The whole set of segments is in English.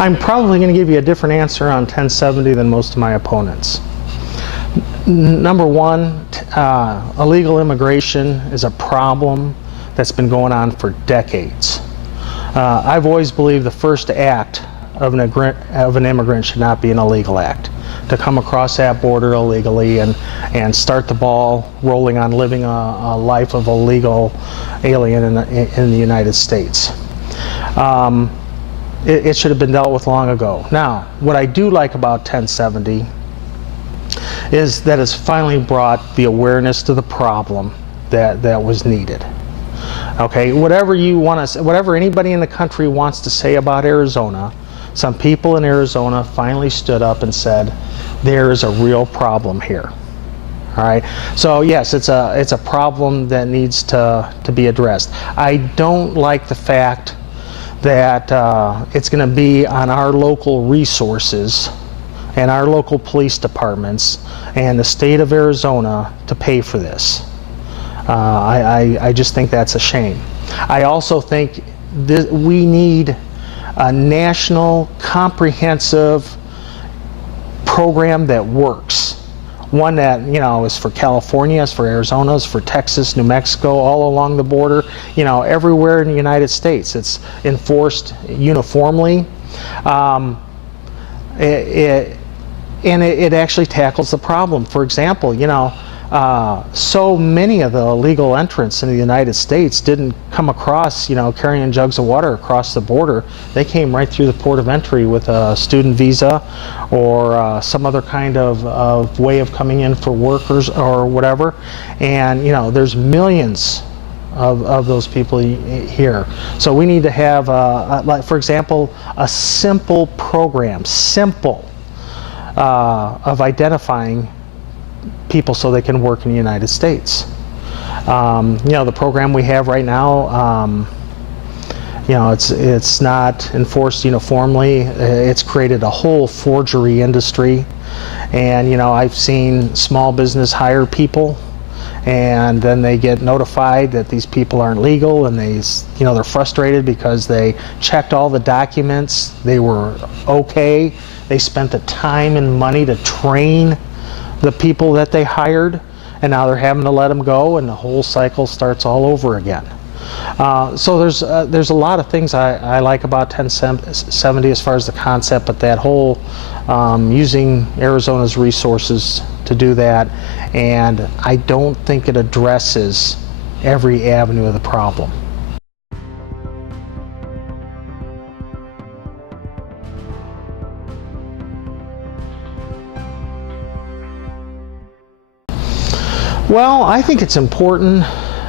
I'm probably going to give you a different answer on 1070 than most of my opponents. Number one, illegal immigration is a problem that's been going on for decades. I've always believed the first act of an immigrant should not be an illegal act. To come across that border illegally and start the ball rolling on living a life of a legal alien in the United States. It should have been dealt with long ago. Now, what I do like about 1070 is that it's finally brought the awareness to the problem that was needed. Okay, whatever you want to, whatever anybody in the country wants to say about Arizona, some people in Arizona finally stood up and said, there is a real problem here. All right, so yes, it's a problem that needs to be addressed. I don't like the fact that it's going to be on our local resources and our local police departments and the state of Arizona to pay for this. I just think that's a shame. I also think we need a national, comprehensive program that works. One that, you know, is for California, is for Arizona, is for Texas, New Mexico, all along the border, you know, everywhere in the United States. It's enforced uniformly. It actually tackles the problem. For example, you know, so many of the illegal entrants in the United States didn't come across, you know, carrying jugs of water across the border. They came right through the port of entry with a student visa or some other kind of way of coming in for workers or whatever. And, you know, there's millions of those people here. So we need to have, like, for example, a simple program, of identifying people so they can work in the United States. You know, the program we have right now, you know, it's not enforced uniformly. It's created a whole forgery industry. And, you know, I've seen small business hire people and then they get notified that these people aren't legal, and they, you know, they're frustrated because they checked all the documents, they were okay, they spent the time and money to train the people that they hired, and now they're having to let them go, and the whole cycle starts all over again. So there's a lot of things I like about 1070 as far as the concept, but that whole using Arizona's resources to do that, and I don't think it addresses every avenue of the problem. Well, I think it's important.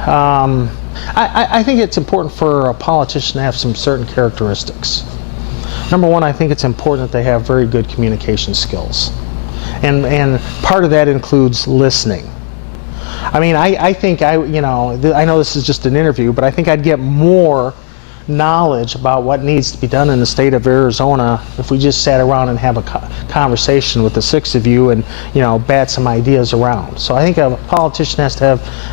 I think it's important for a politician to have some certain characteristics. Number one, I think it's important that they have very good communication skills. And part of that includes listening. I mean, I think you know, I know this is just an interview, but I think I'd get more knowledge about what needs to be done in the state of Arizona if we just sat around and have a conversation with the six of you and, you know, bat some ideas around. So I think a politician has to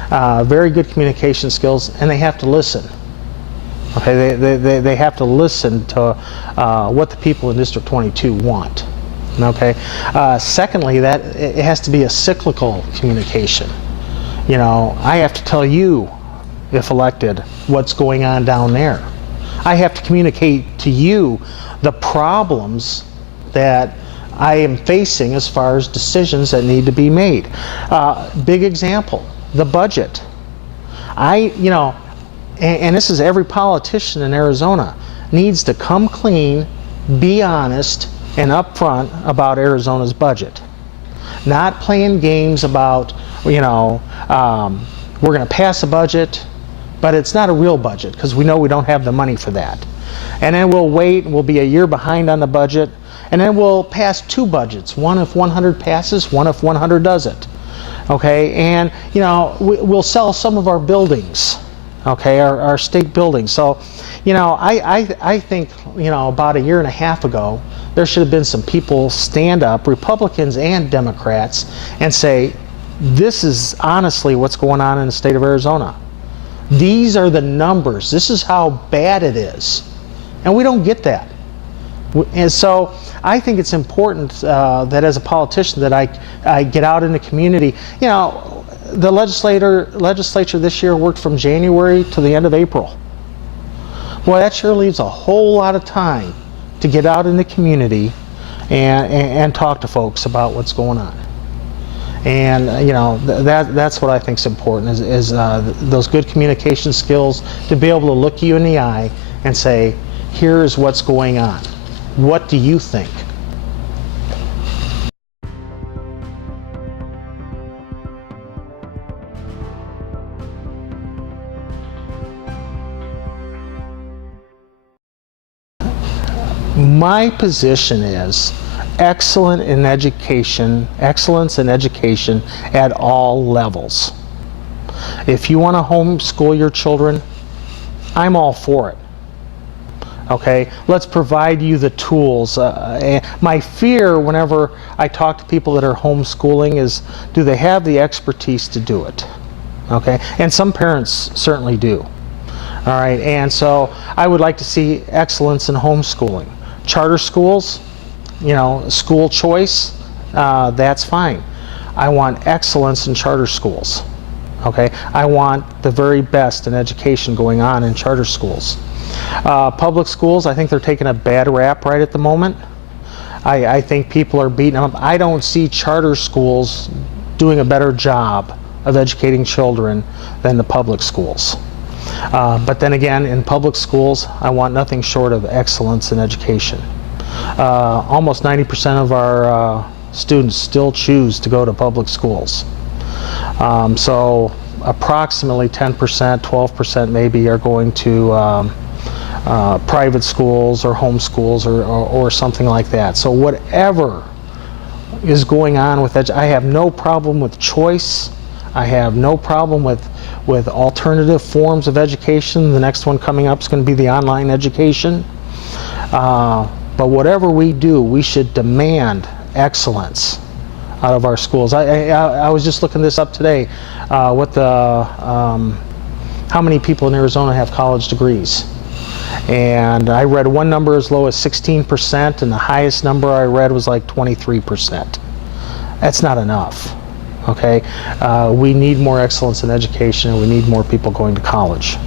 have very good communication skills, and they have to listen. Okay, they have to listen to what the people in District 22 want. Okay. Secondly, that it has to be a cyclical communication. You know, I have to tell you, if elected, what's going on down there. I have to communicate to you the problems that I am facing as far as decisions that need to be made. Big example, the budget. You know, and this is every politician in Arizona, needs to come clean, be honest, and upfront about Arizona's budget. Not playing games about, you know, we're going to pass a budget, but it's not a real budget because we know we don't have the money for that. And then we'll wait, and we'll be a year behind on the budget, and then we'll pass two budgets, one if 100 passes, one if 100 doesn't. Okay, and, you know, we'll sell some of our buildings, okay, our state buildings. So, you know, I think, you know, about a year and a half ago, there should have been some people stand up, Republicans and Democrats, and say, this is honestly what's going on in the state of Arizona. These are the numbers. This is how bad it is. And we don't get that. And so I think it's important that as a politician that I get out in the community. You know, the legislature this year worked from January to the end of April. Well, that sure leaves a whole lot of time to get out in the community and talk to folks about what's going on. And you know, that's what I think is important, is those good communication skills, to be able to look you in the eye and say, here's what's going on. What do you think? My position is excellence in education at all levels. If you want to homeschool your children, I'm all for it. Okay, let's provide you the tools. My fear whenever I talk to people that are homeschooling is, do they have the expertise to do it? Okay, and some parents certainly do. All right, and so I would like to see excellence in homeschooling. Charter schools, you know, school choice, that's fine. I want excellence in charter schools. Okay, I want the very best in education going on in charter schools. Public schools, I think they're taking a bad rap right at the moment. I think people are beating them up. I don't see charter schools doing a better job of educating children than the public schools. But then again, in public schools, I want nothing short of excellence in education. Almost 90% of our students still choose to go to public schools. So approximately 10%, 12% maybe are going to private schools or home schools or something like that. So whatever is going on with I have no problem with choice. I have no problem with alternative forms of education. The next one coming up is going to be the online education. But whatever we do, we should demand excellence out of our schools. I was just looking this up today. What the how many people in Arizona have college degrees? And I read one number as low as 16%, and the highest number I read was like 23%. That's not enough. Okay, we need more excellence in education, and we need more people going to college.